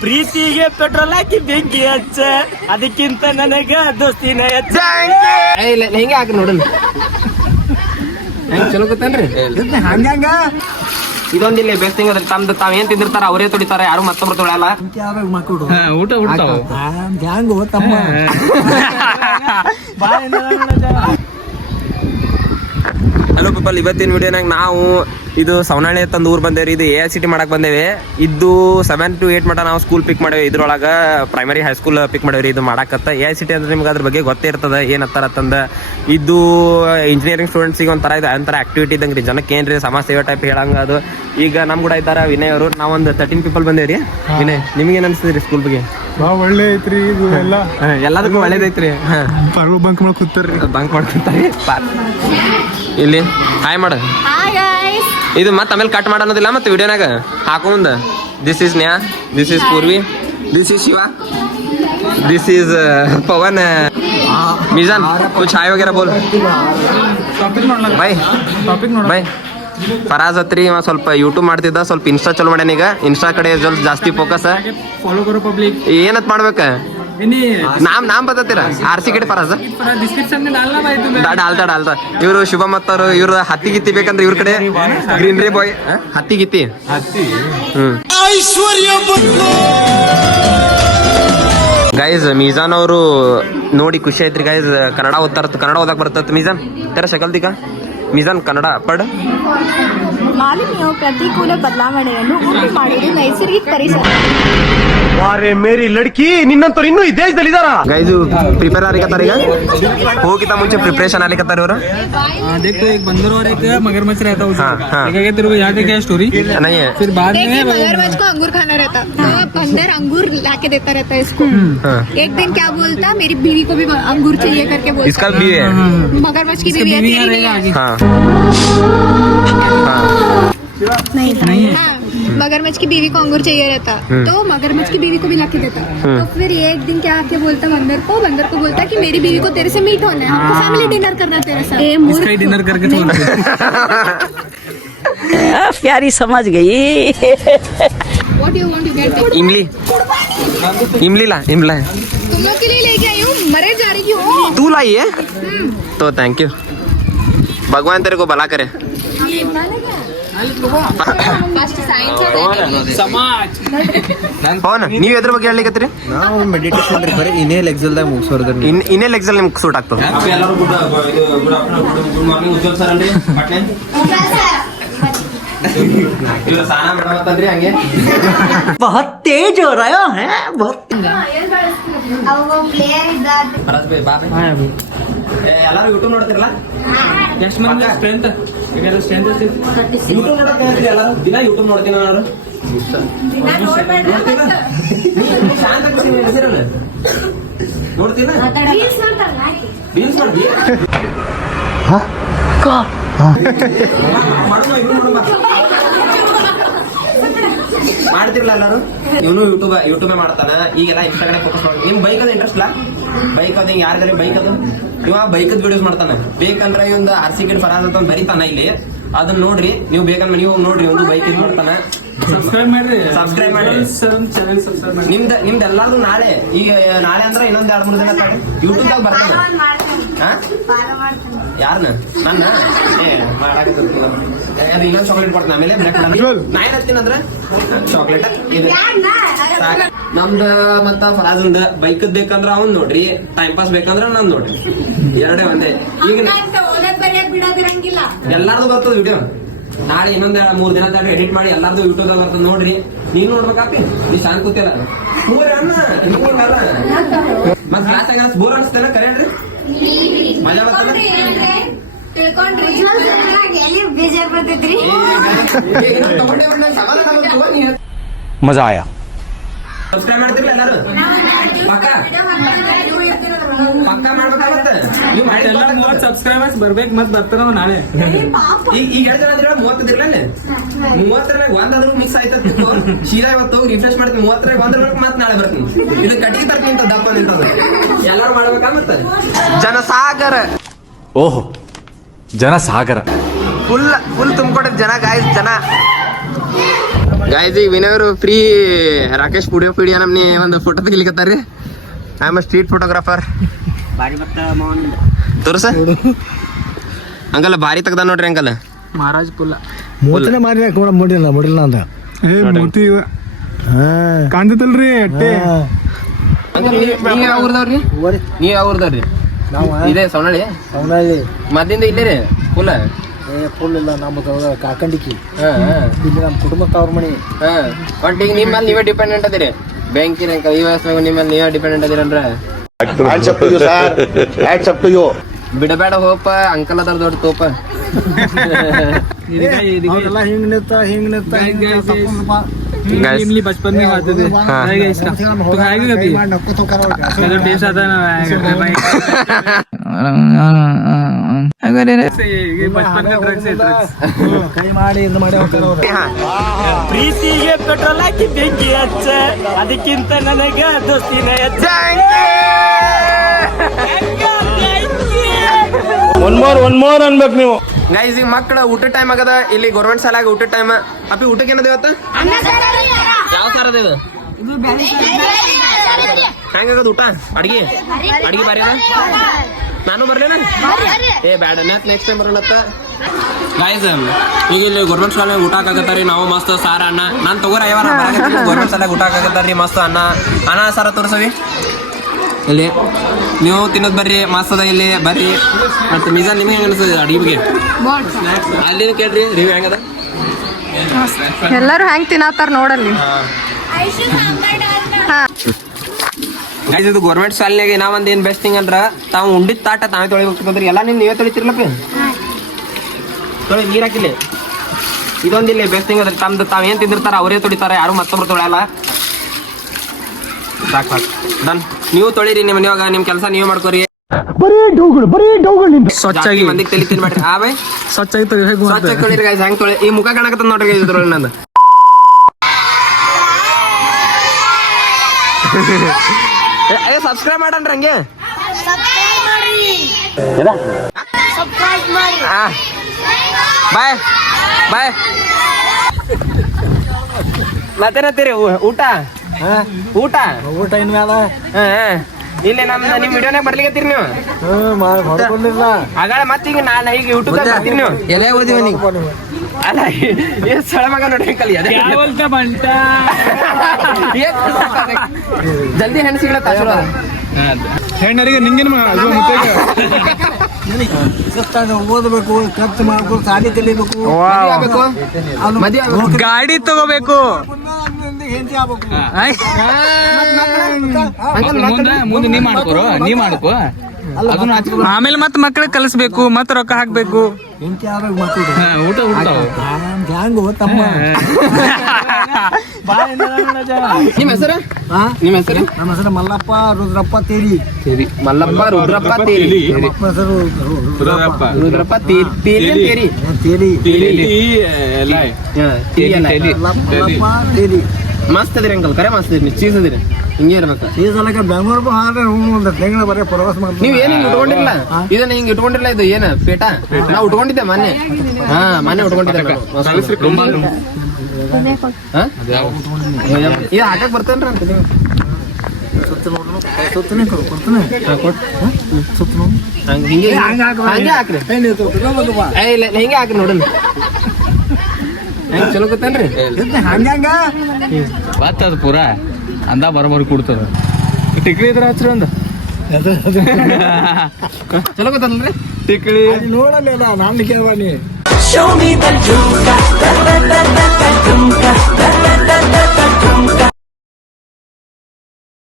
ಪ್ರೀತಿಗೆ ಪೆಟ್ರೋಲ್ ಹಾಕಿ ಬೆಂಕಿ ಹಚ್ಚ, ಅದಕ್ಕಿಂತ ನನಗ ದೋಸ್ತಿನ ಹೆಚ್ಚ. ಹೆಂಗೆ ಹಾಕಿ ನೋಡೋಣ, ಹೆಂಗ್ ಚಲೋ ಗೊತ್ತೇನ್ರಿ? ಹಂಗಂಗ ಇದೊಂದಿಲ್ಲ ಬೆಸ್ಟ್ ಥಿಂಗ್ ಅದ್ರ ತಮ್ದು ತಾವ್ ಏನ್ ತಿಂದಿರ್ತಾರ ಅವರೇ ತುಡಿತಾರ, ಯಾರು ಮತ್ತೊಬ್ರು ತೊಳೆಯಲ್ಲ. ಊಟ ಹ್ಯಾಂಗ ತಮ್ಮ. ಹಲೋ ಪೀಪಲ್, ಇವತ್ತಿನ ವಿಡಿಯೋನಾಗ ನಾವು ಇದು ಸವನಾಳಿ ತಂದು ಊರ್ ಬಂದೇವ್ರಿ. ಇದು AICT ಮಾಡಕ್ ಬಂದೇವಿ. ಇದು 7 to 8 ಮಟ ನಾವು ಸ್ಕೂಲ್ ಪಿಕ್ ಮಾಡೇವಿ. ಇದ್ರೊಳಗ ಪ್ರೈಮರಿ ಹೈಸ್ಕೂಲ್ ಪಿಕ್ ಮಾಡೇವ್ರಿ. ಇದು ಮಾಡಾಕತ್ತ AICT ಅಂದ್ರೆ ನಿಮ್ಗೆ ಅದ್ರ ಬಗ್ಗೆ ಗೊತ್ತೇ ಇರ್ತದ ಏನತ್ತಾರತ್ತಂದ. ಇದು ಇಂಜಿನಿಯರಿಂಗ್ ಸ್ಟೂಡೆಂಟ್ಸಿಗೆ ಒಂಥರ ಇದು ಒಂಥರ ಆಕ್ಟಿವಿಟಿ ಇದ್ದಂಗೆ ರೀ. ಜನಕ್ಕೆ ಏನ್ರಿ ಸಮಾಜ ಸೇವೆ ಟೈಪ್ ಹೇಳಂಗ ಅದು. ಈಗ ನಮ್ ಕೂಡ ಇದ್ದಾರ ವಿನಯ್ ಅವರು. ನಾವೊಂದು 13 ಪೀಪಲ್ ಬಂದೇವ್ರಿ. ವಿನಯ್, ನಿಮ್ಗೆ ಏನ್ ಅನ್ಸ್ತದ್ರಿ ಸ್ಕೂಲ್ ಬಗ್ಗೆ? ಒಳ್ಳೆ ಐತ್ರಿ ಇದು ಎಲ್ಲ, ಎಲ್ಲದಕ್ಕೂ ಒಳ್ಳೇದೈತ್ರಿ. ಬಂಕ್ ಮಾಡಿ ಕೂತಾರ್ರಿ, ಬಂಕ್ ಮಾಡ್ಕೊಂತಾರೆ ಇಲ್ಲಿ. ಹಾಯ್ ಮಾಡ, ಇದು ಮತ್ತೆ ಆಮೇಲೆ ಕಟ್ ಮಾಡೋದಿಲ್ಲ ಮತ್ತೆ ವಿಡಿಯೋನಾಗ ಹಾಕೋ ಮುಂದೆ. ದಿಸ್ ಈಸ್ ನ್ಯಾ, this is Purvi, this is Shiva, this is Pavan, Mizan. ಕುछ ಹಾಯ್ ವಗೇರಾ ಬೋಲ್ ಬೈ ಬೈ. ಫರಾಜ್ ಹತ್ರಿ ಇವ ಸ್ವಲ್ಪ ಯೂಟ್ಯೂಬ್ ಮಾಡ್ತಿದ್ದ, ಸ್ವಲ್ಪ ಇನ್ಸ್ಟಾ ಚಲೋ ಮಾಡ್ಯಾನ. ಈಗ ಇನ್ಸ್ಟಾ ಕಡೆ ಸ್ವಲ್ಪ ಜಾಸ್ತಿ ಫೋಕಸ್. ಫಾಲೋ ಕರೋ ಪಬ್ಲಿಕ್. ಏನತ್ ಮಾಡ್ಬೇಕ? ನಾಮ್ ಬದತ್ತೀರ RC ಫರಾಜ್ ಡಾಲ್ತಾ. ಇವ್ರು ಶುಭ ಮತ್ತವ್ರು, ಇವ್ರ ಹತ್ತಿ ಗಿತ್ತಿ ಬೇಕಂದ್ರೆ ಇವ್ರ ಕಡೆ ಗ್ರೀನ್ರಿ ಬಾಯ್ ಹತ್ತಿ ಗಿತ್ತಿ. ಗೈಸ್, ಮೀಜಾನ್ ಅವರು ನೋಡಿ ಖುಷಿ ಆಯ್ತ್ರಿ ಗೈಸ್. ಕನ್ನಡ ಓದಕ್ ಬರ್ತತ್. ಮೀಜಾನ್ ತರ ಶಕಲ್ದಿಕ ಮೀಜಾನ್ ಕನ್ನಡ ಪಡ್. ಮಾಲಿನ್ಯವು ಪ್ರತಿಕೂಲ ಬದಲಾವಣೆಯನ್ನು ಉಂಟು ಮಾಡುವುದು ನೈಸರ್ಗಿಕ ಪರಿಸರ. ಅರೆ ಮೇರಿ ಲಡ್ಕಿ, ನಿನ್ನಂತವ್ರು ಇನ್ನೂ ಈ ದೇಶದಲ್ಲಿ ಇದಾರ. ಗೈಸ್ ಪ್ರಿಪೇರ್ ಆಗ್ಲಿಕತ್ತಾರ. ಈಗ ಹೋಗಿತ್ತ ಮುಂಚೆ ಪ್ರಿಪರೇಷನ್ ಆಗ್ಲಿಕತ್ತಾರ ಇವರು. देखो एक बंदर और एक मगरमच्छ रहता है उसमें। क्या कहते हैं, याद है क्या स्टोरी? नहीं है। फिर बाद में मगरमच्छ को अंगूर खाना रहता, तो बंदर अंगूर लाके देता रहता है इसको। एक दिन क्या बोलता, मेरी बीवी को भी अंगूर चाहिए करके बोलता। इसका भी है, मगरमच्छ की बीवी है, तेरी नहीं है। हाँ नहीं है। हाँ, मगरमच्छ की बीवी को अंगूर चाहिए रहता, तो मगरमच्छ की बीवी को भी लाके देता। तो फिर एक दिन क्या आके बोलता बंदर को बोलता कि मेरी बीवी को तेरे से मीट होना है, हमको फैमिली डिनर करना तेरे साथ। इसका ही डिनर करके छोड़ दे। प्यारी समझ गई। What do you want to get? इमली ला तुम लोग के लिए लेके आई हूँ, मरे जा रही हो। तू लाई है तो थैंक यू, भगवान तेरे को भला करे. ನೀವ್ ಎದ್ರ ಬಗ್ಗೆ ಹೇಳಲಿಕತ್ತೀರಿ? ನಾವು ಮೆಡಿಟೇಷನ್ ಬರೀ ಇನೇಲ್ ಎಕ್ಸಲ್ದಾಗ ಮುಗಿಸೋರ್ದ. ಇನೇಲ್ ಎಕ್ಸಲ್ ನಿಮ್ಗೆ ಸೂಟ್ ಆಗ್ತದೆ. ಗುಡ್ ಮಾರ್ನಿಂಗ್ ಉಜ್ವಲ್ ಸರ್ ಅನ್ರಿ. ಇವ್ರು ಸ್ನಾನ ಮಾಡತ್ತನ್ರಿ ಹಂಗೆ. बहुत तेज हो रहा है, बहुत. ಎಲ್ಲಾರು ಯೂಟ್ಯೂಬ್ ನೋಡ್ತಿರಲ್ಲ? ಎಷ್ಟು ಮಂದಿ ಸ್ಟ್ರೆಂತ್ ಯೂಟ್ಯೂಬ್ ನೋಡಕ್ ಎಲ್ಲಾರು ದಿನ ಯೂಟ್ಯೂಬ್ ನೋಡ್ತೀನಿ ನಾನು. ನೋಡ್ತೀನ ರೀಲ್ಸ್ ಮಾಡ್ತೀವಿ. ಮಾಡ್ತಿರ್ಲ ಎಲ್ಲಾರು? ಇವನು ಯೂಟ್ಯೂಬ್ ಮಾಡ್ತಾನ. ಈಗೆಲ್ಲ ಇನ್ಸ್ಟಾಗ್ರಾಮ್ ಫೋಕಸ್ ಮಾಡಿ. ನಿಮ್ ಬೈಕ್ ಅದ ಇಂಟ್ರೆಸ್ಟ್ ಇಲ್ಲ? ಬೈಕ್ ಅದ ಯಾರ್ದಾರೆ ಬೈಕ್ ಅದು, ಇವ ಬೈಕದ್ ವಿಡಿಯೋಸ್ ಮಾಡ್ತಾನ. ಬೇಕಂದ್ರೆ ಈ ಒಂದು RC ಫರಾಜ್ ಅಂತ ಬರೀತಾನ ಇಲ್ಲಿ. ಅದನ್ನ ನೋಡ್ರಿ ನೀವು, ಬೇಕಂದ್ರೆ ನೀವು ನೋಡ್ರಿ. ಒಂದು ಬೈಕ್ ಇದ್ ಮಾಡ್ತಾನ. ಸಬ್ಸ್ಕ್ರೈಬ್ ಮಾಡ್ರಿ. ನಿಮ್ದು ಎಲ್ಲಾರು ನಾಳೆ, ಈಗ ನಾಳೆ ಅಂದ್ರೆ ಇನ್ನೊಂದ್ 2-3 ದಿನ ಯೂಟ್ಯೂಬ್ ದಾಗ ಬರ್ತಾನೆ. ಯಾರನ್ನ? ನನ್ನ ಇನ್ನೊಂದು ಚಾಕ್ಲೇಟ್ ಕೊಡ್ತಾನೆ. ಆಮೇಲೆ ನಾ ಏನ್ ಹಚ್ತೀನಿ ಅಂದ್ರೆ ಚಾಕ್ಲೇಟ್. ನಮ್ದ ಮತ್ತ ಫರಾಜಂದ ಬೈಕದ್ ಬೇಕಂದ್ರ ಅವ್ನ್ ನೋಡ್ರಿ, ಟೈಮ್ ಪಾಸ್ ಬೇಕಂದ್ರ ನಾನ್ ನೋಡ್ರಿ. ಎರಡೇ ಒಂದೇ. ಈಗ ಎಲ್ಲಾರ್ದು ಬರ್ತದ ವಿಡಿಯೋ. ನಾಳೆ ಇನ್ನೊಂದ್ 3 ದಿನ ಎಡಿಟ್ ಮಾಡಿ ಎಲ್ಲಾರ್ದು ಯೂಟ್ಯೂಬ್ ದಾಗ ಬರ್ತದ ನೋಡ್ರಿ. ನೀನ್ ನೋಡ್ಬೇಕಾಗ್ತಿ. ನೀ ಶಾಂತ ಕೂತಿಲ್ಲ ಅಣ್ಣ, ನೀವಲ್ಲ ಮತ್ ಕ್ಲಾಸ್ ಆಗ ಬೋರ್ ಅನ್ಸ್ತೇನೆ. ಕರೆ ಹೇಳ್ರಿ, ಮಜಾ ಬರ್ತದ. ಮಜಾ ಆಯಾ. ಸಬ್ಸ್ಕ್ರೈಬ್ ಮಾಡ್ತಿರ್ಲಿ ಎಲ್ಲಾರು? ಪಕ್ಕ ಮಾಡ್ಬೇಕಾಗತ್ತೆ. ನೀವು ಮಾಡಿ 30 ಸಬ್ಸ್ಕ್ರೈಬರ್ಸ್ ಬರ್ಬೇಕು, ಮತ್ ಬರ್ತಾರ ನಾಳೆ. ಈಗ 2 ಜನ 30 ಇರ್ಲೇ 30 ಒಂದಾದ್ರೂ ಮಿಕ್ಸ್ ಆಯ್ತದ. ಸೀದಾ ಇವತ್ತು ರಿಫ್ರೆಶ್ ಮಾಡ್ತೀನಿ. 30 ಒಂದ್ರ ಮತ್ ನಾಳೆ ಬರ್ತೀನಿ. ಇದು ಕಟ್ಟಿಗೆ ತರ್ತೀನಿ ಅಂತ ದಪ್ಪ ನಿಂತದ. ಎಲ್ಲಾರು ಮಾಡ್ಬೇಕಾ? ಮತ್ತೆ ಜನಸಾಗರ. ಓಹೋ, ಜನಸಾಗರ ಫುಲ್ ತುಂಬಿಕೊಟ್ಟ ಜನ ಗಾಯ್ಸ್. ಜನ ಗಾಯ್ಸ್ ಈಗ ವಿನಯ್ ಅವರು ಫ್ರೀ ರಾಕೇಶ್ ಪುಡಿಯೋ ಪಿಡಿಯೋ ನಮ್ನಿ ಒಂದು ಫೋಟೋ ತೆಗಿಲಿಕತ್ತಾರ್ರಿ. I am street photographer. ತೋರ್ಸ ಅಂಕಲ್ ಭಾರಿ ತೆಗ್ದ ನೋಡ್ರಿ ಅಂಕಲ್. ಮಹಾರಾಜ್ ಪುಲ್ಲ ಮೂತನೆ ಮಾರಿ ಮುಡಿಲ್ಲ ಅಂತ ಮೂತಿ ಕಾಣ್ತೈತಲ್ರಿ ಅಟ್ಟೆ. ಅಂಕಲ್ ನೀವ್ ಯಾವ ಊರ್ದವ್ರಿ? ನೀವ್ ಯಾವ ಊರ್ದವ್ರಿ? ಇದೇ ಸವನಳ್ಳಿ. ಮದ್ದಿಂದ ಇಲ್ಲೇ ರೀ ಫುಲ್ ಫುಲ್ ಇಲ್ಲ ನಮ್ಮದು ಕಾಕಂಡಿಕಿ ಹಾ ಇಲ್ಲಿ ನಮ್ಮ ಕುಟುಂಬಕ್ಕೆ ಅವ್ರ ಮನೆ. ಬಟ್ ಈಗ ನಿಮ್ಮ ಮೇಲೆ ನೀವೇ ಡಿಪೆಂಡೆಂಟ್ ಅದಿರಿ. ಬ್ಯಾಂಕಿನ ಈ ವ್ಯವಸ್ಥೆ ನಿಮ್ಮ ಮೇಲೆ ನೀವೇ ಡಿಪೆಂಡೆಂಟ್ ಅದಿರನ್ರ ಬಿಡಬೇಡ ಹೋಪ ಅಂಕಲ್ ಅದಾರ ದೊಡ್ಡ ತೋಪ. ಅವ್ರೆಲ್ಲ ಹಿಂಗ್ ನಿಂತ इमली बचपन में खाते थे इसका तो खाएगी कभी तो टेस्ट आता है ना अगर ये बचपन का ड्रग्स है ड्रग्स ಕೈ ಮಾಡಿ ಇದು ಮಾಡಿ ಪ್ರೀತಿಗೆ ಪೆಟ್ರೋಲ್ ಹಾಕಿ ಬೆಂಕಿ ಹಚ್ಚ ಅದಕ್ಕಿಂತ ನನಗ ದೋಸ್ತಿನ ಹೆಚ್ಚ. ಒನ್ ಮೋರ್ ಅನ್ಬೇಕು ನೀವು. ಗೈಸ್ ಈಗ ಮಕ್ಕಳ ಊಟ ಟೈಮ್ ಆಗದ. ಇಲ್ಲಿ ಗೌರ್ಮೆಂಟ್ ಶಾಲಾಗ ಊಟ ಟೈಮ್. ಅಪ್ಪಿ ಊಟಕ್ಕೆ ಏನದ ಇವತ್ತು? ಯಾವ ಸಾರ ಅದ ಇದು? ಹೆಂಗಾಗದ ಊಟ? ಅಡ್ಗಿ ಬಾರಿ ಅದ. ನಾನು ಬರ್ಲೇನ? ಏ ಬ್ಯಾಡ ನೆಕ್ಸ್ಟ್ ಟೈಮ್ ಬರೋಣತ್ತ. ಗೈಸ್ ಈಗ ಇಲ್ಲಿ ಗೌರ್ಮೆಂಟ್ ಶಾಲೆ ಊಟ ಹಾಕತ್ತಾರಿ. ನಾವು ಮಸ್ತ್ ಸಾರ ಅನ್ನ ನಾನು ತಗೋರ ಐವಾರ ಗೌರ್ಮೆಂಟ್ ಶಾಲೆಗೆ ಊಟ ಹಾಕತ್ತಾರಿ. ಮಸ್ತ್ ಅನ್ನ ಸಾರ ತೋರಿಸವಿ ಇಲ್ಲಿ ನೀವು ತಿನ್ನೋದು ಬರ್ರಿ. ಮಸ್ತ್ ಅದ ಇಲ್ಲಿ ಬರ್ರಿ. ಮತ್ತೆ ಮಿಜಾನ್ ನಿಮ್ಗೆ ಹೆಂಗ ಅನಿಸ್ತದೆ ಅಡಿಗೆ? ಅಲ್ಲಿ ಕೇಳ್ರಿ ರಿವ್ಯೂ ಹೆಂಗದ? ಎಲ್ಲರೂ ಹೆಂಗ್ ತಿನ್ನತ್ತಾರ ನೋಡಲ್ಲಿ. ಗೈಸ್ ಇದು ಗೌರ್ಮೆಂಟ್ ಶಾಲೆಗೆ ನಾವೊಂದು ಏನು ಬೆಸ್ಟ್ ಥಿಂಗ್ ಅಂದ್ರ ತಾವು ಉಂಡಿದ ತಾಟ ತಾವೇ ತೊಳಿಬೇಕಂದ್ರಿ. ಎಲ್ಲ ನೀವೇ ತೊಳಿತಿರ್ಲಪ್ಪ. ತೊಳಿ ನೀರು ಹಾಕಿಲ್ಲ. ಇದೊಂದಿಲ್ಲ ಬೆಸ್ಟ್ ಥಿಂಗ್ ಅದ್ರಿ. ತಮ್ದು ತಾವು ಏನು ತಿಂದಿರ್ತಾರ ಅವರೇ ತೊಳಿತಾರೆ. ಯಾರು ಮತ್ತೊಬ್ರು ತೊಳೆಯಲ್ಲ. ಸಾಕು ಡನ್. ನೀವು ತೊಳಿರಿ ನಿಮ್ಮ ಮನೆಯಾಗ. ನಿಮ್ಮ ಕೆಲಸ ನೀವೇ ಮಾಡ್ಕೋರಿ. ಸ್ವಚ್ಛಾಗಿ ಮಂದಿಗೆ ತಲಿತೀನಿ ಮಾಡ್ರಿ. ಆ ಬೈ ಸ್ವಚ್ಛಾಗಿ ಸ್ವಚ್ಛ ತೊಳಿರಿ ಗೈಸ್. ಹೆಂಗ್ ತೊಳಿ ಈ ಮುಖ ಕಾಣಕತ್ತ ನೋಡ್ರಿ ಗೈಸ್ ಇದ್ರೊಳಗೆ ನಂದು. ಸಬ್ಸ್ಕ್ರೈಬ್ ಮಾಡಲ್ರಿ ಹಂಗೆ. ಬಾಯ್ ಬಾಯ್. ಮತ್ತೇನತ್ತೀರಿ ಊಟ ಊಟ ಊಟ ಇನ್ಮ್ಯಾಲ ಇಲ್ಲಿ ನಮ್ದು ನಿಮ್ ವಿಡಿಯೋನಾಗ ಬರ್ಲಿಕತ್ತೀರಿ ನೀವು. ಹೊಡ್ಕೊಂಡಿಲ್ಲ ಆಗ ಮತ್ತೆ ಈಗ ನಾನು ಈಗ ಯೂಟ್ಯೂಬ್ ಬರ್ತೀನಿ ನೀವು ಎಲೆ ಓದಿವ ನೀ ಅಲ್ಲ ಏನ್ ಸಳ ಮಗ ನೋಡಿ ಕಲಿ ಅದೇ ಜಲ್ದಿ ಹೆಣ್ಣು ಸಿಗ್ಲತ್ತ ಹೆಣ್ಣರಿಗೆ ನಿಂಗೇನು ಓದಬೇಕು, ಖರ್ಚು ಮಾಡ್ಬೇಕು, ಸಾಲಿ ಕಲಿಬೇಕು, ಗಾಡಿ ತಗೋಬೇಕು, ಹೆಂಡತಿ ಆಗ್ಬೇಕು. ಮುಂದೆ ನೀ ಮಾಡ್ಕೋ ಆಮೇಲೆ ಮತ್ ಮಕ್ಳಿಗೆ ಕಲಿಸ್ಬೇಕು, ಮತ್ ರೊಕ್ಕ ಹಾಕ್ಬೇಕು, ಹೆಂಡತಿ ಆಗ್ಬೇಕು, ಮಕ್ಕಳು ಊಟ ಹ್ಯಾಂಗು ತಮ್ಮ. ನಿಮ್ಮ ಹೆಸರು? ನಮ್ಮ ಹೆಸರು ಮಲ್ಲಪ್ಪ ರುದ್ರಪ್ಪ ತೇರಿ. ಮಲ್ಲಪ್ಪ ರುದ್ರಪ್ಪ ತೇರಿ. ನಮ್ಮ ಹೆಸರು ರುದ್ರಪ್ಪ ತೇರಿ ತೇರಿ. ಮಲ್ಲಪ್ಪ ತೇರಿ. ಮಸ್ತ್ ಅದಿರಿ ಅಂಕಲ್, ಕರೆ ಮಸ್ತ್ ಅದಿರಿ, ಚೀಸ್ ಅದಿರಿ, ಹಿಂಗೆ ಇರ್ಬೇಕು. ಈ ಸಲಕ್ಕೆ ಬೆಂಗಳೂರು ಹಾಡ್ರೆ ಒಂದು ತಿಂಗಳ ಬರೀ ಪ್ರವಾಸ ಮಾಡ್ತೀವಿ. ನೀವ್ ಏನ್ ಹಿಂಗ್ ಉಟ್ಕೊಂಡಿಲ್ಲ? ಇದನ್ನ ಹಿಂಗ್ ಇಟ್ಕೊಂಡಿಲ್ಲ. ಇದು ಏನ ಪೇಟ? ನಾ ಉಟ್ಕೊಂಡಿದ್ದೆ ಮೊನ್ನೆ. ಮೊನ್ನೆ ಉಟ್ಕೊಂಡಿದ್ದೆ. ಇದು ಹಾಕಕ್ ಬರ್ತೇನ್ರಿ ಅಂತ ನೀವು? ಹಿಂಗೆ ಹಾಕ್ರಿ. ಹಿಂಗೆ ಹಾಕ್ರಿ ನೋಡೋಣ. ಹೆಂಗ್ ಚಲೋ ಗೊತ್ತೇನ್ರಿ? ಹಂಗ ಬರ್ತದ ಪೂರಾ ಅಂದ ಬರೋಬರಿ ಕೊಡ್ತದ. ಟಿಕ್ಲಿ ಇದ್ರ ಹಚ್ರಿ ಒಂದು ಚಲೋ ಗೊತ್ತಲ್ರಿ ಟಿಕ್ಲಿ. ನೋಡಲ್ಲ ನಾನು ಕೇಳ್ಬಾನಿ. Show me the juice.